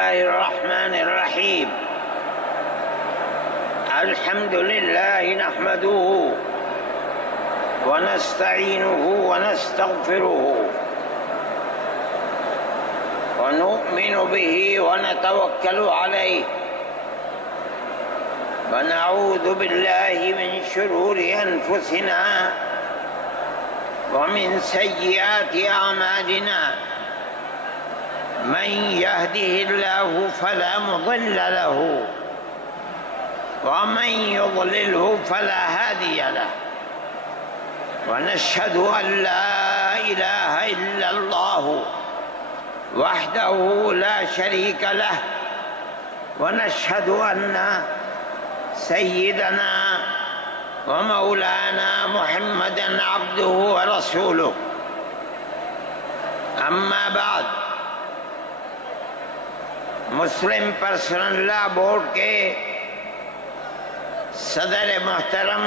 الله الرحمن الرحيم. الحمد لله نحمده ونستعينه ونستغفره ونؤمن به ونتوكل عليه ونعوذ بالله من شرور أنفسنا ومن سيئات أعمالنا. من يهده الله فلا مضل له ومن يضلله فلا هادي له. ونشهد أن لا إله إلا الله وحده لا شريك له. ونشهد أن سيدنا ومولانا محمدا عبده ورسوله. أما بعد، مسلم پرسنل لا بورڈ کے صدر محترم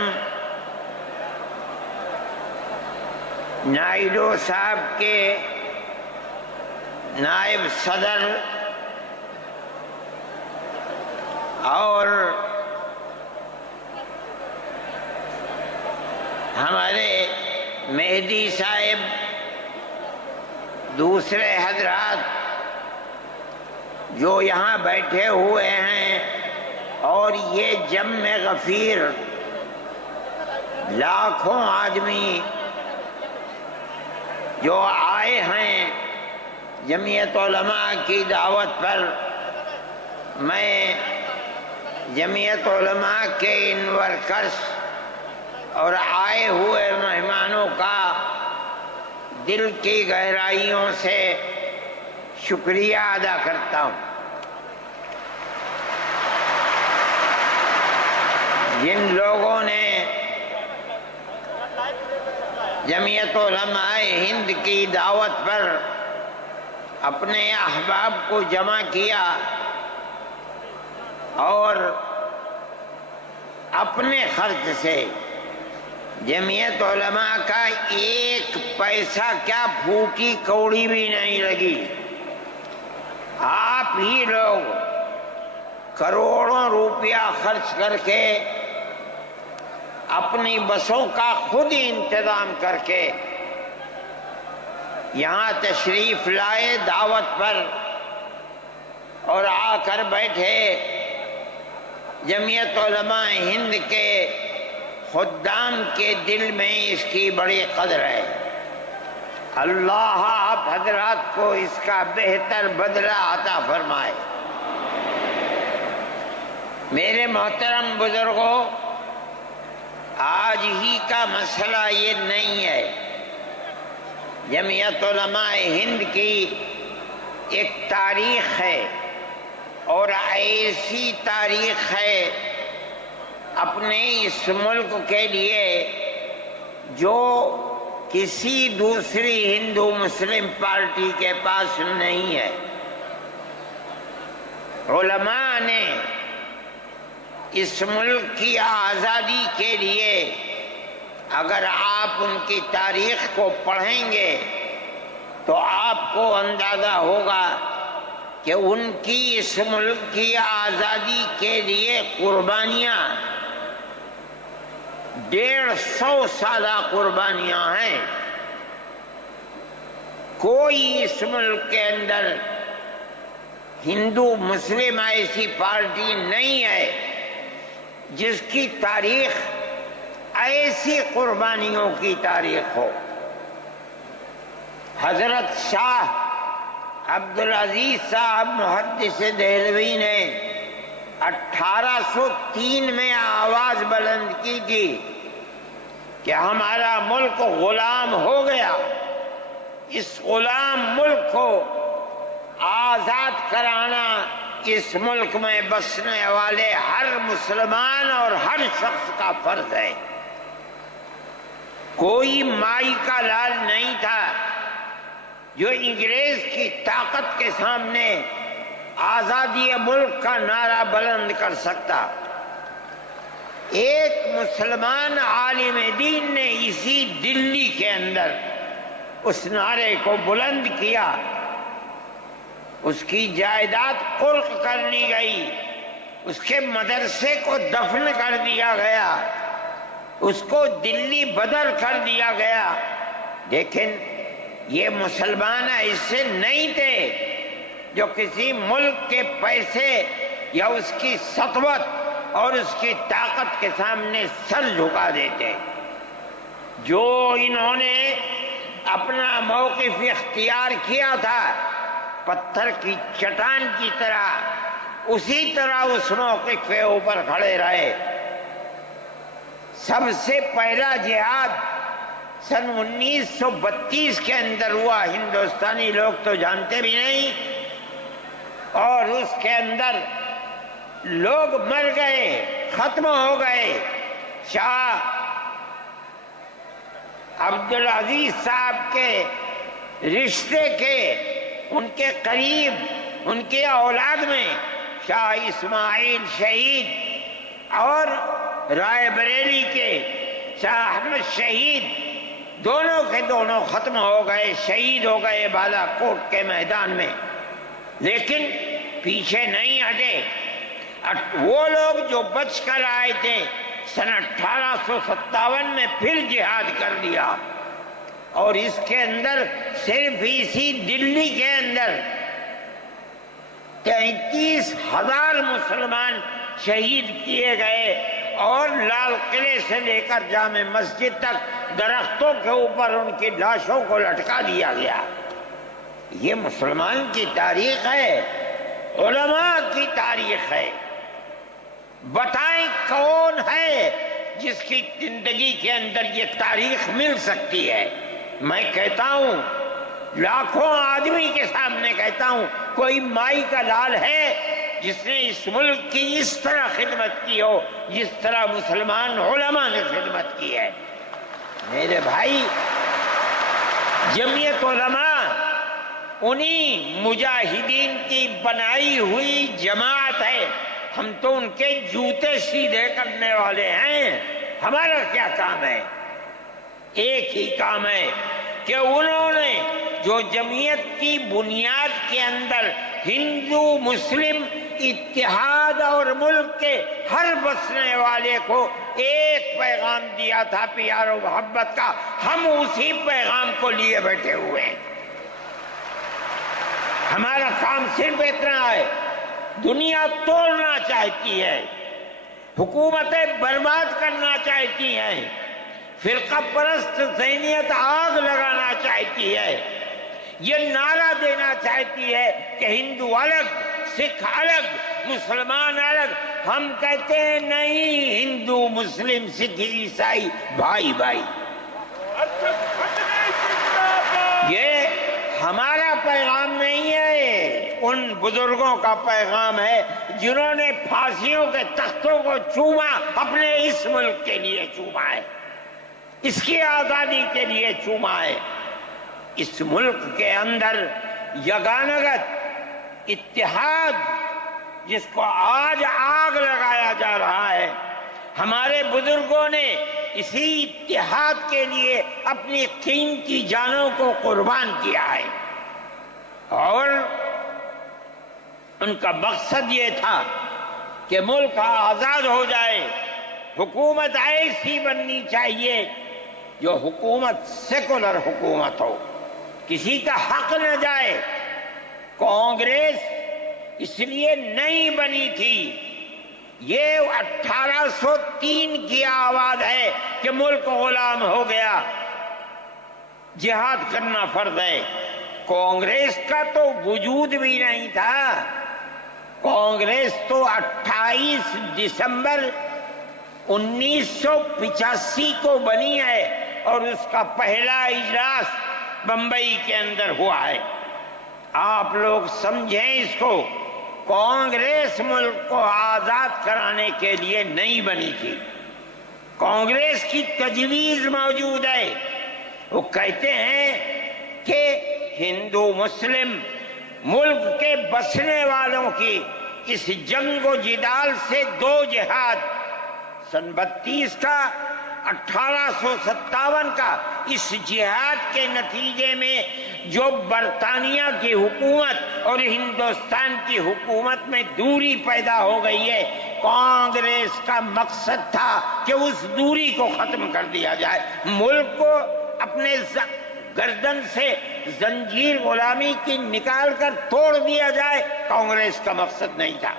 نائیڈو صاحب کے نائب صدر اور ہمارے مہدی صاحب، دوسرے حضرات جو یہاں بیٹھے ہوئے ہیں، اور یہ جمع غفیر لاکھوں آدمی جو آئے ہیں جمعیت علماء کی دعوت پر، میں جمعیت علماء کے ان ورکرز اور آئے ہوئے مہمانوں کا دل کی گہرائیوں سے شکریہ ادا کرتا ہوں. جن لوگوں نے جمعیت علماء ہند کی دعوت پر اپنے احباب کو جمع کیا اور اپنے خرچ سے جمعیت علماء کا ایک پیسہ کیا پھوٹی کوڑی بھی نہیں لگی، آپ ہی لوگ کروڑوں روپیہ خرچ کر کے اپنی بسوں کا خود ہی انتظام کر کے یہاں تشریف لائے دعوت پر، اور آ کر بیٹھے. جمعیت علماء ہند کے خدام کے دل میں اس کی بڑی قدر ہے. اللہ آپ حضرات کو اس کا بہتر بدلہ عطا فرمائے. میرے محترم بزرگوں، آج ہی کا مسئلہ یہ نہیں ہے. جمعیت علماء ہند کی ایک تاریخ ہے، اور ایسی تاریخ ہے اپنے اس ملک کے لیے جو کسی دوسری ہندو مسلم پارٹی کے پاس نہیں ہے. علماء نے اس ملک کی آزادی کے لیے، اگر آپ ان کی تاریخ کو پڑھیں گے تو آپ کو اندازہ ہوگا کہ ان کی اس ملک کی آزادی کے لیے قربانیاں 150 سالہ قربانیاں ہیں. کوئی اس ملک کے اندر ہندو مسلم ایسی پارٹی نہیں ہے جس کی تاریخ ایسی قربانیوں کی تاریخ ہو. حضرت شاہ عبدالعزیز صاحب محدث دہلوی نے 1803 میں آواز بلند کی تھی کہ ہمارا ملک غلام ہو گیا، اس غلام ملک کو آزاد کرانا اس ملک میں بسنے والے ہر مسلمان اور ہر شخص کا فرض ہے. کوئی مائی کا لال نہیں تھا جو انگریز کی طاقت کے سامنے آزادی ملک کا نعرہ بلند کر سکتا. ایک مسلمان عالم دین نے اسی دلی کے اندر اس نعرے کو بلند کیا اس کی جائیداد قلق کر لی گئی، اس کے مدرسے کو دفن کر دیا گیا، اس کو دلی بدر کر دیا گیا۔ لیکن یہ مسلمان ایسے نہیں تھے جو کسی ملک کے پیسے یا اس کی سطوت اور اس کی طاقت کے سامنے سر جھکا دیتے۔ جو انہوں نے اپنا موقف اختیار کیا تھا پتھر کی چٹان کی طرح، اسی طرح اس موقف کے اوپر کھڑے رہے۔ سب سے پہلا جہاد سن 1932 کے اندر ہوا، ہندوستانی لوگ تو جانتے بھی نہیں، اور اس کے اندر لوگ مر گئے، ختم ہو گئے۔ شاہ عبدالعزیز صاحب کے رشتے کے، ان کے قریب، ان کے اولاد میں شاہ اسماعیل شہید اور رائے بریلی کے شاہ احمد شہید، دونوں کے دونوں ختم ہو گئے، شہید ہو گئے بالا کوٹ کے میدان میں۔ لیکن پیچھے نہیں ہٹے۔ وہ لوگ جو بچ کر آئے تھے سن 1857 میں پھر جہاد کر لیا، اور اس کے اندر صرف اسی دلی کے اندر 33,000 مسلمان شہید کیے گئے، اور لال قلعے سے لے کر جامع مسجد تک درختوں کے اوپر ان کی لاشوں کو لٹکا دیا گیا۔ یہ مسلمان کی تاریخ ہے، علماء کی تاریخ ہے۔ بتائیں کون ہے جس کی زندگی کے اندر یہ تاریخ مل سکتی ہے؟ میں کہتا ہوں، لاکھوں آدمی کے سامنے کہتا ہوں، کوئی مائی کا لال ہے جس نے اس ملک کی اس طرح خدمت کی ہو جس طرح مسلمان علماء نے خدمت کی ہے؟ میرے بھائی، جمعیت علماء انہی مجاہدین کی بنائی ہوئی جماعت ہے۔ ہم تو ان کے جوتے سیدھے کرنے والے ہیں۔ ہمارا کیا کام ہے؟ ایک ہی کام ہے کہ انہوں نے جو جمعیت کی بنیاد کے اندر ہندو مسلم اتحاد اور ملک کے ہر بسنے والے کو ایک پیغام دیا تھا پیار و محبت کا، ہم اسی پیغام کو لیے بیٹھے ہوئے ہیں۔ ہمارا کام صرف اتنا ہے۔ دنیا توڑنا چاہتی ہے، حکومتیں برباد کرنا چاہتی ہیں، فرقہ پرست ذہنیت آگ لگانا چاہتی ہے، یہ نعرہ دینا چاہتی ہے کہ ہندو الگ، سکھ الگ، مسلمان الگ۔ ہم کہتے ہیں نہیں، ہندو مسلم سکھ عیسائی بھائی بھائی۔ یہ ہمارا پیغام نہیں ہے، ان بزرگوں کا پیغام ہے جنہوں نے پھانسیوں کے تختوں کو چوما، اپنے اس ملک کے لیے چوما ہے، اس کی آزادی کے لیے چوما ہے۔ اس ملک کے اندر یگانگت اتحاد جس کو آج آگ لگایا جا رہا ہے، ہمارے بزرگوں نے اسی اتحاد کے لیے اپنی قیمتی جانوں کو قربان کیا ہے، اور ان کا مقصد یہ تھا کہ ملک آزاد ہو جائے۔ حکومت ایسی بننی چاہیے جو حکومت سیکولر حکومت ہو، کسی کا حق نہ جائے۔ کانگریس اس لیے نہیں بنی تھی، یہ 1803 کی آواز ہے کہ ملک غلام ہو گیا، جہاد کرنا فرض ہے۔ کانگریس کا تو وجود بھی نہیں تھا۔ کانگریس تو 28 دسمبر 1985 کو بنی ہے، اور اس کا پہلا اجلاس بمبئی کے اندر ہوا ہے۔ آپ لوگ سمجھیں اس کو، کانگریس ملک کو آزاد کرانے کے لیے نہیں بنی تھی۔ کانگریس کی تجویز موجود ہے، وہ کہتے ہیں کہ ہندو مسلم ملک کے بسنے والوں کی اس جنگ و جدال سے دو جہاد، سن 32 کا 1857 کا اس جہاد کے نتیجے میں جو برطانیہ کی حکومت اور ہندوستان کی حکومت میں دوری پیدا ہو گئی ہے، کانگریس کا مقصد تھا کہ اس دوری کو ختم کر دیا جائے، ملک کو اپنے گردن سے زنجیر غلامی کی نکال کر توڑ دیا جائے۔ کانگریس کا مقصد نہیں تھا۔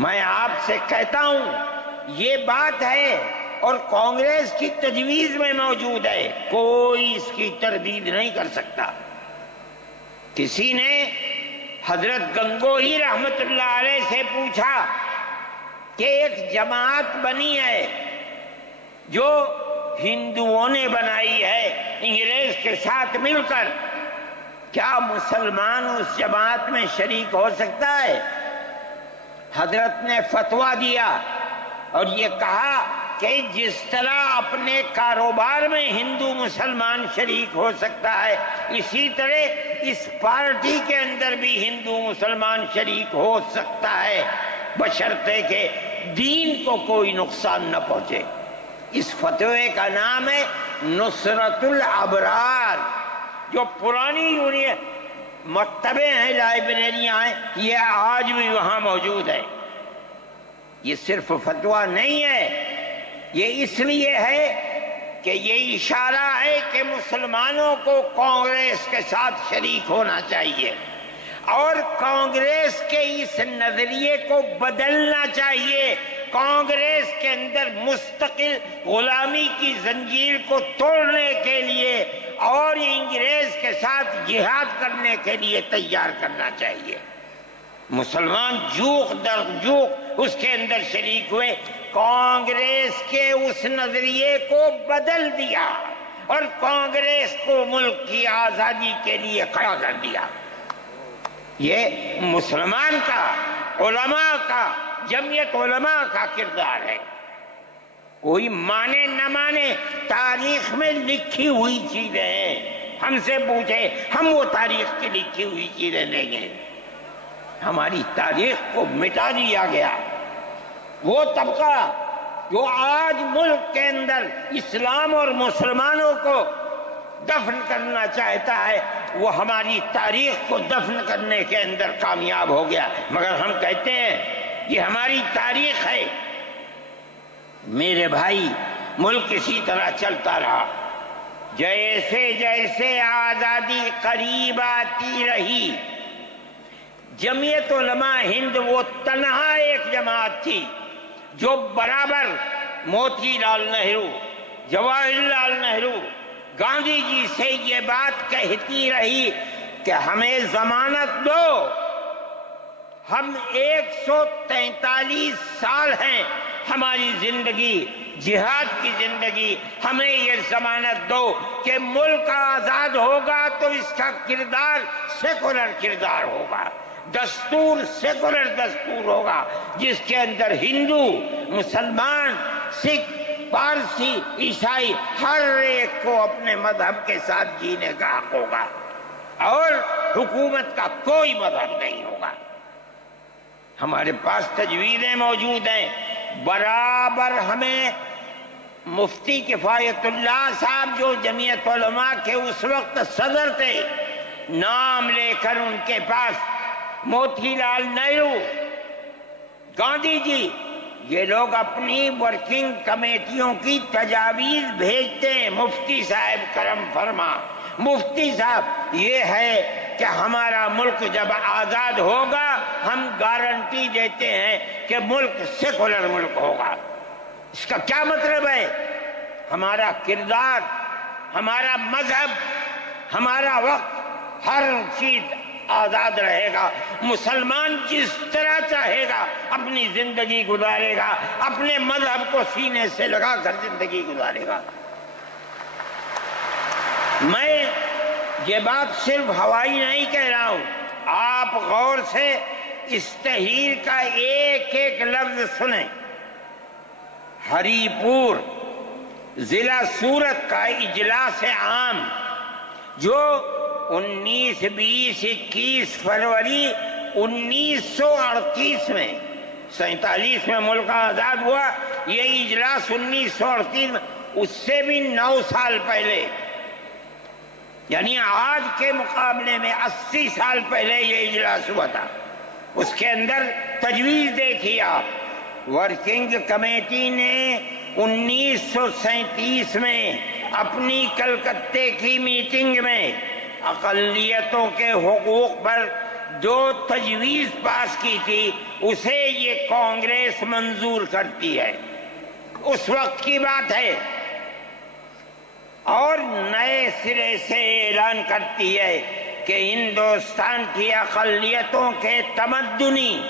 میں آپ سے کہتا ہوں یہ بات ہے اور کانگریس کی تجویز میں موجود ہے، کوئی اس کی تردید نہیں کر سکتا۔ کسی نے حضرت گنگوہی رحمت اللہ علیہ سے پوچھا کہ ایک جماعت بنی ہے جو ہندوؤں نے بنائی ہے انگریز کے ساتھ مل کر، کیا مسلمان اس جماعت میں شریک ہو سکتا ہے؟ حضرت نے فتویٰ دیا اور یہ کہا کہ جس طرح اپنے کاروبار میں ہندو مسلمان شریک ہو سکتا ہے، اسی طرح اس پارٹی کے اندر بھی ہندو مسلمان شریک ہو سکتا ہے، بشرطے کہ دین کو کوئی نقصان نہ پہنچے۔ اس فتوے کا نام ہے نصرت الابرار، جو پرانی مکتبیں ہیں، لائبریریاں ہیں، یہ آج بھی وہاں موجود ہے۔ یہ صرف فتویٰ نہیں ہے، یہ اس لیے ہے کہ یہ اشارہ ہے کہ مسلمانوں کو کانگریس کے ساتھ شریک ہونا چاہیے اور کانگریس کے اس نظریے کو بدلنا چاہیے۔ کانگریس کے اندر مستقل غلامی کی زنجیر کو توڑنے کے لیے اور انگریز کے ساتھ جہاد کرنے کے لیے تیار کرنا چاہیے۔ مسلمان جوق در جوق اس کے اندر شریک ہوئے، کانگریس کے اس نظریے کو بدل دیا اور کانگریس کو ملک کی آزادی کے لیے کھڑا کر دیا۔ یہ مسلمان کا، علماء کا، جمعیت علماء کا کردار ہے۔ کوئی مانے نہ مانے، تاریخ میں لکھی ہوئی چیزیں ہیں، ہم سے پوچھے ہم وہ تاریخ کی لکھی ہوئی چیزیں نہیں ہیں۔ ہماری تاریخ کو مٹا دیا گیا۔ وہ طبقہ جو آج ملک کے اندر اسلام اور مسلمانوں کو دفن کرنا چاہتا ہے، وہ ہماری تاریخ کو دفن کرنے کے اندر کامیاب ہو گیا، مگر ہم کہتے ہیں یہ ہماری تاریخ ہے۔ میرے بھائی، ملک اسی طرح چلتا رہا، جیسے جیسے آزادی قریب آتی رہی، جمعیت علماء ہند وہ تنہا ایک جماعت تھی جو برابر موتی لال نہرو، جواہر لال نہرو، گاندھی جی سے یہ بات کہتی رہی کہ ہمیں ضمانت دو، ہم 143 سال ہیں ہماری زندگی، جہاد کی زندگی، ہمیں یہ ضمانت دو کہ ملک آزاد ہوگا تو اس کا کردار سیکولر کردار ہوگا، دستور سیکولر دستور ہوگا، جس کے اندر ہندو، مسلمان، سکھ، پارسی، عیسائی ہر ایک کو اپنے مذہب کے ساتھ جینے کا حق ہوگا اور حکومت کا کوئی مذہب نہیں ہوگا۔ ہمارے پاس تجویزیں موجود ہیں، برابر ہمیں مفتی کفایت اللہ صاحب جو جمعیت علماء کے اس وقت صدر تھے، نام لے کر ان کے پاس موتی لال نہرو، گاندھی جی، یہ لوگ اپنی ورکنگ کمیٹیوں کی تجاویز بھیجتے ہیں، مفتی صاحب کرم فرما، مفتی صاحب یہ ہے کہ ہمارا ملک جب آزاد ہوگا ہم گارنٹی دیتے ہیں کہ ملک سیکولر ملک ہوگا۔ اس کا کیا مطلب ہے؟ ہمارا کردار، ہمارا مذہب، ہمارا وقت، ہر چیز آزاد رہے گا، مسلمان جس طرح چاہے گا اپنی زندگی گزارے گا، اپنے مذہب کو سینے سے لگا کر زندگی گزارے گا۔ میں یہ بات صرف ہوائی نہیں کہہ رہا ہوں، آپ غور سے اس تحریر کا ایک ایک لفظ سنیں۔ ہری پور ضلع سورت کا اجلاس عام جو 19، 20، 21 فروری 1938 میں 47 میں ملک آزاد ہوا، یہ اجلاس 1938 میں، اس سے بھی 9 سال پہلے، یعنی آج کے مقابلے میں 80 سال پہلے یہ اجلاس ہوا تھا۔ اس کے اندر تجویز دیکھی آپ، ورکنگ کمیٹی نے 1937 میں اپنی کلکتے کی میٹنگ میں اقلیتوں کے حقوق پر جو تجویز پاس کی تھی اسے یہ کانگریس منظور کرتی ہے، اس وقت کی بات ہے، اور نئے سرے سے اعلان کرتی ہے کہ ہندوستان کی اقلیتوں کے تمدنی،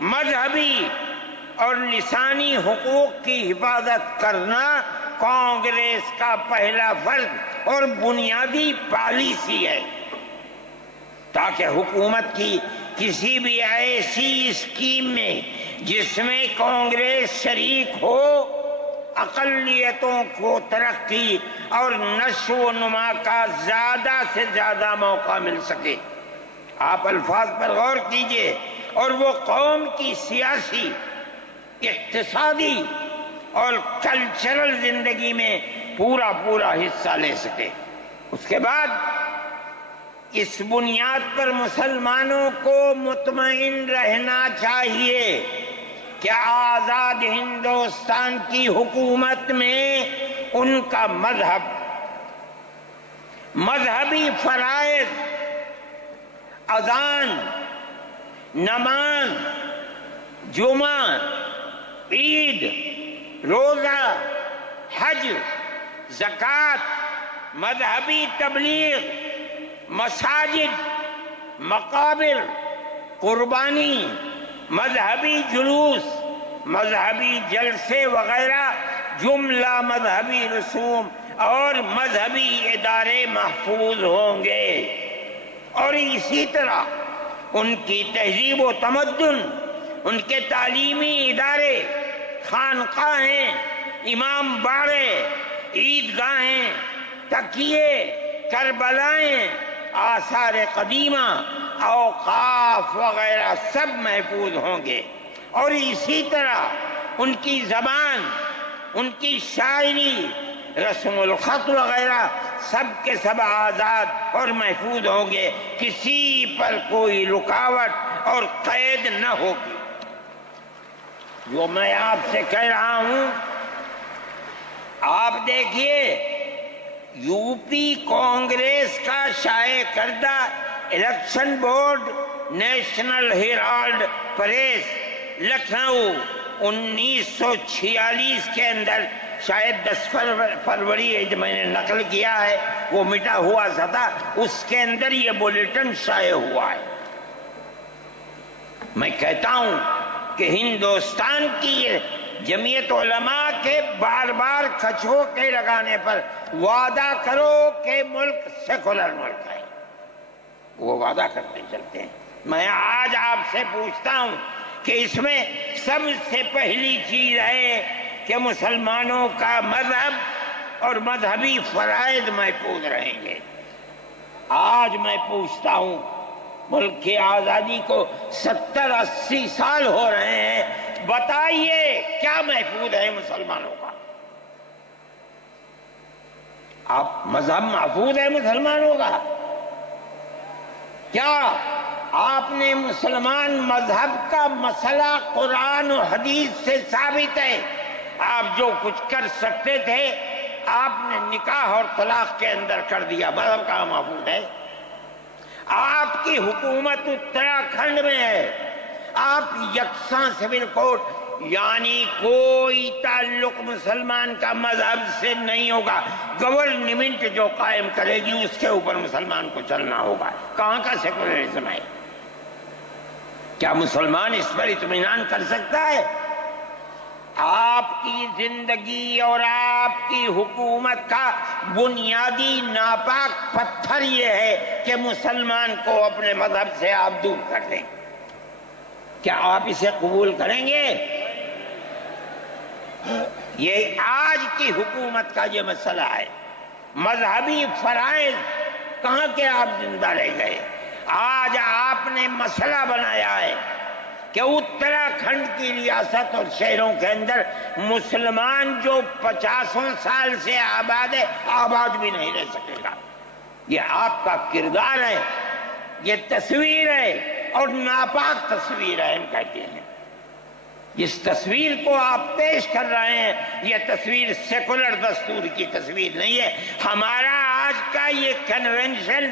مذہبی اور لسانی حقوق کی حفاظت کرنا کانگریس کا پہلا فرض اور بنیادی پالیسی ہے، تاکہ حکومت کی کسی بھی ایسی اسکیم میں جس میں کانگریس شریک ہو، اقلیتوں کو ترقی اور نشو و نما کا زیادہ سے زیادہ موقع مل سکے۔ آپ الفاظ پر غور کیجئے، اور وہ قوم کی سیاسی، اقتصادی اور کلچرل زندگی میں پورا حصہ لے سکے۔ اس کے بعد اس بنیاد پر مسلمانوں کو مطمئن رہنا چاہیے کہ آزاد ہندوستان کی حکومت میں ان کا مذہبی فرائض، اذان، نماز، جمعہ، عید، روزہ، حج، زکوٰۃ، مذہبی تبلیغ، مساجد، مقابر، قربانی، مذہبی جلوس، مذہبی جلسے وغیرہ جملہ مذہبی رسوم اور مذہبی ادارے محفوظ ہوں گے، اور اسی طرح ان کی تہذیب و تمدن، ان کے تعلیمی ادارے، خانقاہیں، امام باڑے، عیدگاہیں، تکیے، کربلائیں، آثار قدیمہ، اوقاف وغیرہ سب محفوظ ہوں گے، اور اسی طرح ان کی زبان، ان کی شاعری، رسم الخط وغیرہ سب کے سب آزاد اور محفوظ ہوں گے، کسی پر کوئی رکاوٹ اور قید نہ ہوگی۔ جو میں آپ سے کہہ رہا ہوں، آپ دیکھیے، یو پی کانگریس کا شائع کردہ election board, National Herald press, Lucknow, 1946 کے اندر، شاید 10 فروری میں نے نقل کیا ہے، وہ مٹا ہوا تھا، اس کے اندر یہ بلیٹن شائع ہوا ہے۔ میں کہتا ہوں کہ ہندوستان کی جمعیت علماء کے بار بار کھچوکے لگانے پر وعدہ کرو کہ ملک سیکولر ملک ہے، وہ وعدہ کرتے چلتے ہیں۔ میں آج آپ سے پوچھتا ہوں کہ اس میں سب سے پہلی چیز ہے کہ مسلمانوں کا مذہب اور مذہبی فرائض محفوظ رہیں گے۔ آج میں پوچھتا ہوں، ملک کی آزادی کو 70-80 سال ہو رہے ہیں، بتائیے کیا محفوظ ہے مسلمانوں کا؟ آپ مذہب محفوظ ہے مسلمانوں کا؟ کیا آپ نے مسلمان مذہب کا مسئلہ قرآن و حدیث سے ثابت ہے؟ آپ جو کچھ کر سکتے تھے آپ نے نکاح اور طلاق کے اندر کر دیا، مذہب کا محفوظ ہے؟ آپ کی حکومت اتراکھنڈ میں ہے، آپ یکساں سول کوڈ، یعنی کوئی تعلق مسلمان کا مذہب سے نہیں ہوگا، گورنمنٹ جو قائم کرے گی اس کے اوپر مسلمان کو چلنا ہوگا۔ کہاں کا سیکولرزم ہے؟ کیا مسلمان اس پر اطمینان کر سکتا ہے؟ آپ کی زندگی اور آپ کی حکومت کا بنیادی ناپاک پتھر یہ ہے کہ مسلمان کو اپنے مذہب سے آپ دور کر دیں۔ کیا آپ اسے قبول کریں گے؟ یہ آج کی حکومت کا یہ مسئلہ ہے۔ مذہبی فرائض کہاں کے آپ زندہ رہ گئے؟ آج آپ نے مسئلہ بنایا ہے کہ اتراکھنڈ کی ریاست اور شہروں کے اندر مسلمان جو 50 سال سے آباد ہے، آباد بھی نہیں رہ سکے گا۔ یہ آپ کا کردار ہے، یہ تصویر ہے اور ناپاک تصویر ہے، ہم کہتے ہیں۔ جس تصویر کو آپ پیش کر رہے ہیں یہ تصویر سیکولر دستور کی تصویر نہیں ہے۔ ہمارا آج کا یہ کنونشن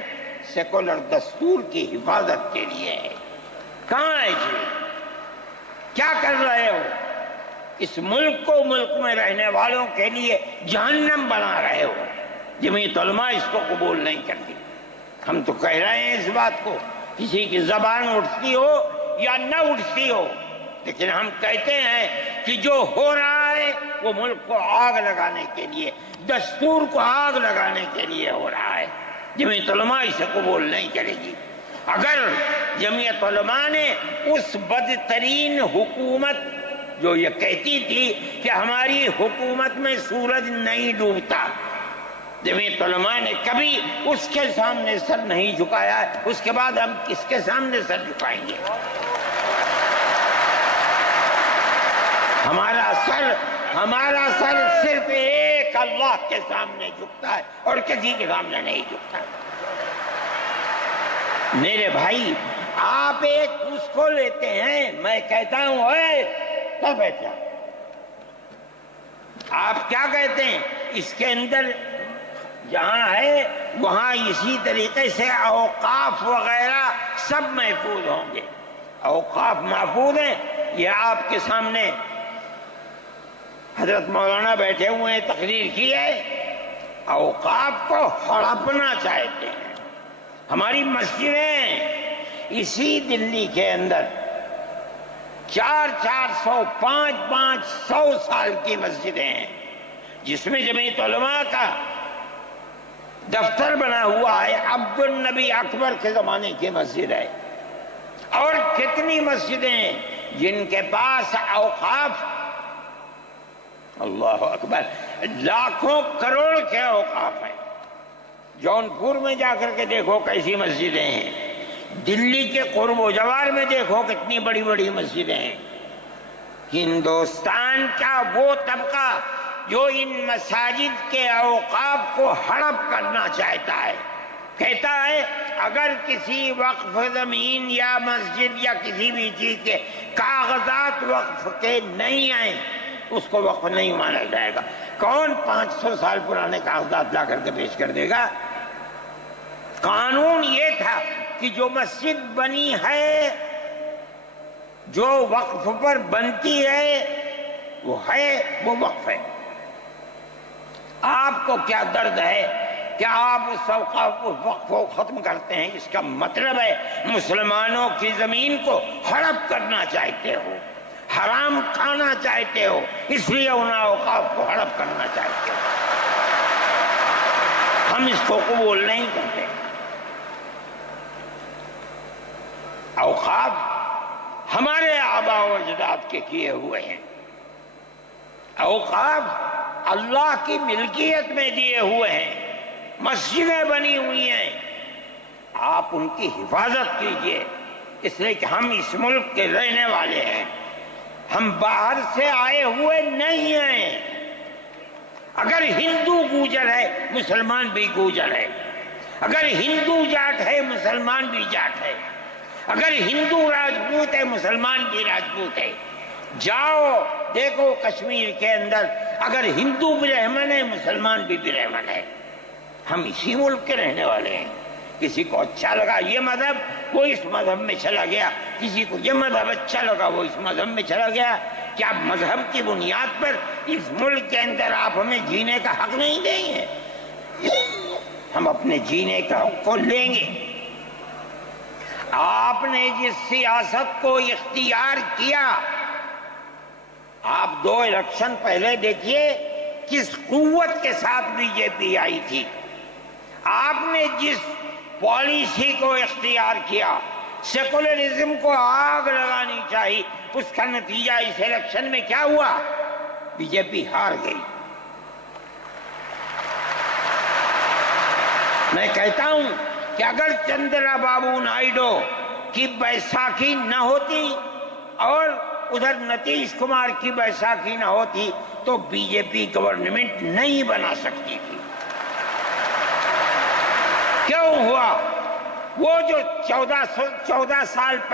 سیکولر دستور کی حفاظت کے لیے ہے۔ کہاں ہے جی؟ کیا کر رہے ہو؟ اس ملک کو، ملک میں رہنے والوں کے لیے جہنم بنا رہے ہو۔ جمعیت علماء اس کو قبول نہیں کرتی۔ ہم تو کہہ رہے ہیں اس بات کو، کسی کی زبان اٹھتی ہو یا نہ اٹھتی ہو، لیکن ہم کہتے ہیں کہ جو ہو رہا ہے وہ ملک کو آگ لگانے کے لیے، دستور کو آگ لگانے کے لیے ہو رہا ہے۔ جمعیت علماء اسے قبول نہیں کرے گی۔ اگر جمعیت علماء نے اس بدترین حکومت جو یہ کہتی تھی کہ ہماری حکومت میں سورج نہیں ڈوبتا، جمعیت علماء نے کبھی اس کے سامنے سر نہیں جھکایا ہے، اس کے بعد ہم کس کے سامنے سر جھکائیں گے؟ ہمارا سر صرف ایک اللہ کے سامنے جھکتا ہے اور کسی کے سامنے نہیں جھکتا۔ میرے بھائی، آپ ایک اس کو لیتے ہیں، میں کہتا ہوں اے تو بیٹھا، آپ کیا کہتے ہیں؟ اس کے اندر جہاں ہے وہاں اسی طریقے سے اوقاف وغیرہ سب محفوظ ہوں گے۔ اوقاف محفوظ ہیں، یہ آپ کے سامنے حضرت مولانا بیٹھے ہوئے ہیں، تقریر کی ہے۔ اوقاف کو ہڑپنا چاہتے ہیں۔ ہماری مسجدیں اسی دلی کے اندر 400 500 سال کی مسجدیں ہیں، جس میں جمعیت علماء کا دفتر بنا ہوا ہے، عبد النبی اکبر کے زمانے کی مسجد ہے۔ اور کتنی مسجدیں ہیں جن کے پاس اوقاف، اللہ اکبر، لاکھوں کروڑ کے اوقاف ہیں۔ جونپور میں جا کر کے دیکھو کیسی مسجدیں ہیں، دلی کے قرب و جوار میں دیکھو کتنی بڑی بڑی مسجدیں ہیں۔ ہندوستان کا وہ طبقہ جو ان مساجد کے اوقاف کو ہڑپ کرنا چاہتا ہے، کہتا ہے اگر کسی وقف زمین یا مسجد یا کسی بھی چیز کے کاغذات وقف کے نہیں آئیں اس کو وقف نہیں مانا جائے گا۔ کون 500 سال پرانے کاغذات لا کر کے پیش کر دے گا؟ قانون یہ تھا کہ جو مسجد بنی ہے، جو وقف پر بنتی ہے، وہ وقف ہے۔ آپ کو کیا درد ہے کہ آپ اس وقف کو ختم کرتے ہیں؟ اس کا مطلب ہے مسلمانوں کی زمین کو ہڑپ کرنا چاہتے ہو، حرام کھانا چاہتے ہو، اس لیے ان اوقاف کو ہڑپ کرنا چاہتے ہو۔ ہم اس کو قبول نہیں کرتے۔ اوقاف ہمارے آباء و اجداد کے کیے ہوئے ہیں، اوقاف اللہ کی ملکیت میں دیے ہوئے ہیں، مسجدیں بنی ہوئی ہیں، آپ ان کی حفاظت کیجئے، اس لیے کہ ہم اس ملک کے رہنے والے ہیں، ہم باہر سے آئے ہوئے نہیں ہیں۔ اگر ہندو گوجر ہے مسلمان بھی گوجر ہے، اگر ہندو جاٹ ہے مسلمان بھی جاٹ ہے، اگر ہندو راجپوت ہے مسلمان بھی راجپوت ہے۔ جاؤ دیکھو کشمیر کے اندر، اگر ہندو برہمن ہے مسلمان بھی برہمن ہے۔ ہم اسی ملک کے رہنے والے ہیں۔ کسی کو اچھا لگا یہ مذہب وہ اس مذہب میں چلا گیا، کسی کو یہ مذہب اچھا لگا وہ اس مذہب میں چلا گیا۔ کیا مذہب کی بنیاد پر اس ملک کے اندر آپ ہمیں جینے کا حق نہیں دیں گے؟ ہم اپنے جینے کا حق کو لیں گے۔ آپ نے جس سیاست کو اختیار کیا، آپ 2 الیکشن پہلے دیکھیے کس قوت کے ساتھ بی جے پی آئی تھی۔ آپ نے جس پالیسی کو اختیار کیا، سیکولرزم کو آگ لگانی چاہیے، اس کا نتیجہ اس الیکشن میں کیا ہوا؟ بی جے پی ہار گئی۔ میں کہتا ہوں کہ اگر چندرا بابو نائیڈو کی بیساکھی نہ ہوتی اور ادھر نتیش کمار کی بیساکھی نہ ہوتی تو بی جے پی گورنمنٹ نہیں بنا سکتی تھی۔ کیوں ہوا؟ وہ جو 14 سال